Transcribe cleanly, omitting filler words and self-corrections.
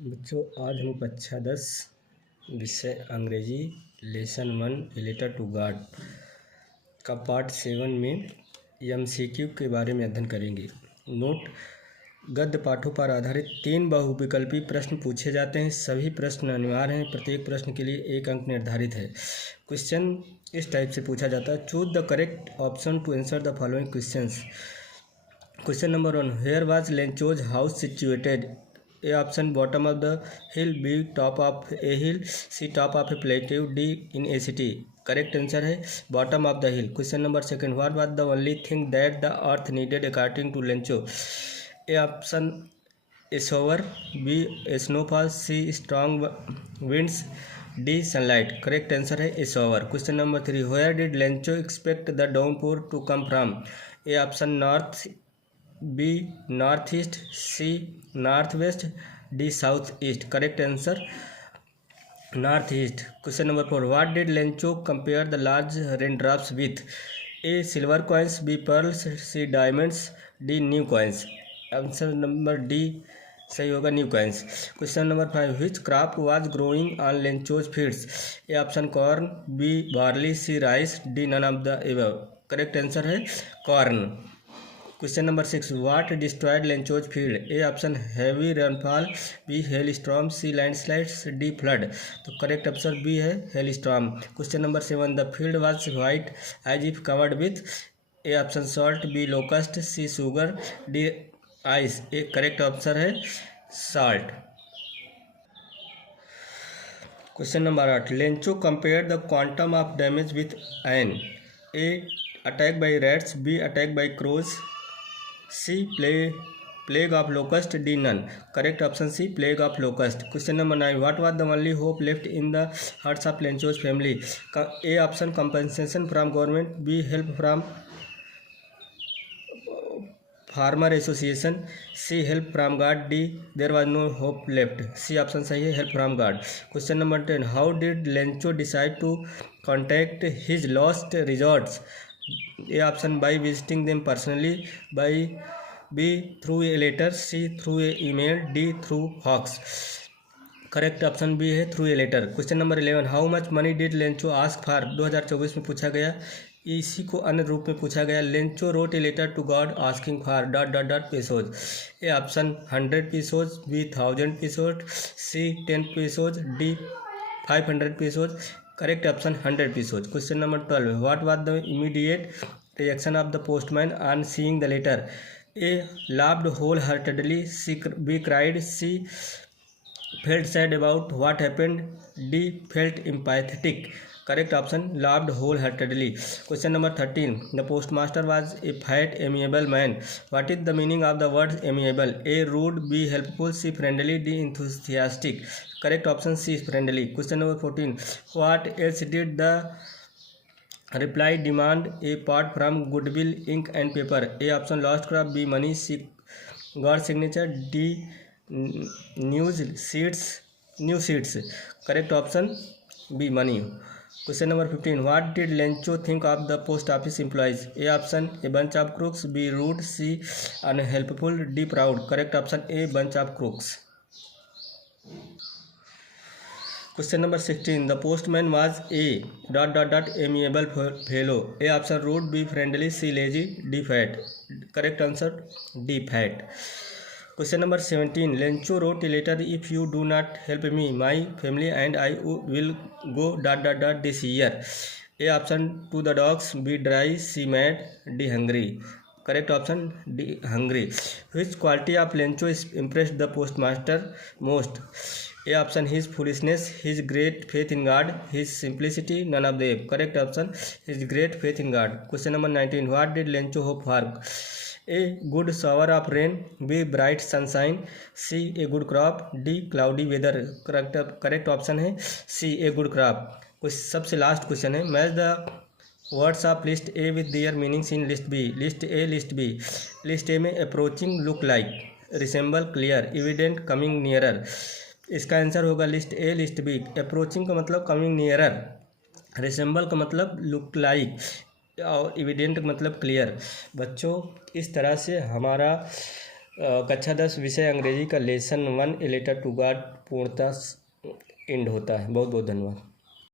बच्चों, आज हम कक्षा 10 विषय अंग्रेजी लेसन 1 रिलेटेड टू गॉड का पार्ट 7 में MCQ के बारे में अध्ययन करेंगे। नोट: गद्य पाठों पर आधारित 3 बहुविकल्पी प्रश्न पूछे जाते हैं। सभी प्रश्न अनिवार्य हैं। प्रत्येक प्रश्न के लिए 1 अंक निर्धारित है। क्वेश्चन इस टाइप से पूछा जाता है: choose the correct option to answer the following questions. Question number 1, where was Lencho's house situated? A option, bottom of the hill, B top of a hill, C top of a plateau, D in a city. Correct answer है bottom of the hill. Question number 2, what was the only thing that the earth needed according to Lencho? A option, a shower, B a snowfall, C strong winds, D sunlight. Correct answer है a shower. Question number 3, where did Lencho expect the downpour to come from? A option, north, B north east, C north west, D south east. Correct answer north east. Question number 4, what did Lencho compare the large rain drops with? A silver coins, B pearls, C diamonds, D new coins. Answer number D सही होगा, new coins. Question number 5, which crop was growing on Lencho's fields? A option, corn, B barley, C rice, D none of the above. Correct answer है corn. Question number 6, what destroyed Lencho's field? A option, heavy rainfall, B hail storm, C landslides, D flood. तो correct answer B है hail storm. Question number 7, the field was white as if covered with? A option, salt, B locust, C sugar, D ice. A correct answer है salt. Question number 8, Lencho compare the quantum of damage with an? A attack by rats, B attack by crows, C plague of locust, D none. Correct option C plague of locust. Question number 9, what was the only hope left in the hearts of Lencho's family? A option, compensation from government, B help from farmer association, C help from God, D there was no hope left. C option सही है, help from God. Question number 10, how did Lencho decide to contact his lost resorts? A option, by visiting them personally, by B through a letter, C through a email, D through hawks. Correct option B है through a letter. Question number 11, how much money did Lencho ask for? 2024 में पूछा गया। इसी को अन्य रूप में पूछा गया। Lencho wrote a letter to God asking for dot dot dot pesos. A option, 100 pesos, B 1000 pesos, C 10 pesos, D 500 pesos. Correct option 100 pesos. Question number 12, what was the immediate reaction of the postman on seeing the letter? A laughed wholeheartedly, C B cried, C felt sad about what happened, D felt empathetic. Correct option, laughed wholeheartedly. Question number 13, the postmaster was a fat amiable man. What is the meaning of the word amiable? A rude, B helpful, C friendly, D enthusiastic. Correct option C friendly. Question number 14, what else did the reply demand a part from goodwill ink and paper? A option, lost crop, B money, C God signature, D new seats. Correct option B money. Question number 15, what did Lencho think of the post office employees? A option, a bunch of crooks, B rude, C unhelpful, D proud. Correct option A bunch of crooks. Question number 16, the postman was a dot dot dot amiable fellow. A option, rude, B friendly, C lazy, D fat. Correct answer D fat. Question number 17, Lencho wrote a letter, if you do not help me, my family and I will go dot dot dot this year. A option, to the dogs, B dry, C mad, D hungry. Correct option D hungry. Which quality of Lencho impressed the postmaster most? A option, his foolishness, his great faith in God, his simplicity, none of them. Correct option, his great faith in God. Question number 19, what did Lencho hope for? A good shower of rain, B bright sunshine, C a good crop, D cloudy weather. Correct option है C a good crop. सबसे last question है, match the words of list A with their meanings in list B. List A, list B. List A में approaching, look like, resemble, clear, evident, coming nearer. इसका answer होगा list A, list B. Approaching का मतलब coming nearer, resemble का मतलब look like और evident का मतलब क्लियर. बच्चों, इस तरह से हमारा कक्षा 10 विषय अंग्रेजी का lesson 1 a letter to God पूर्णतः एंड होता है। बहुत बहुत धन्यवाद।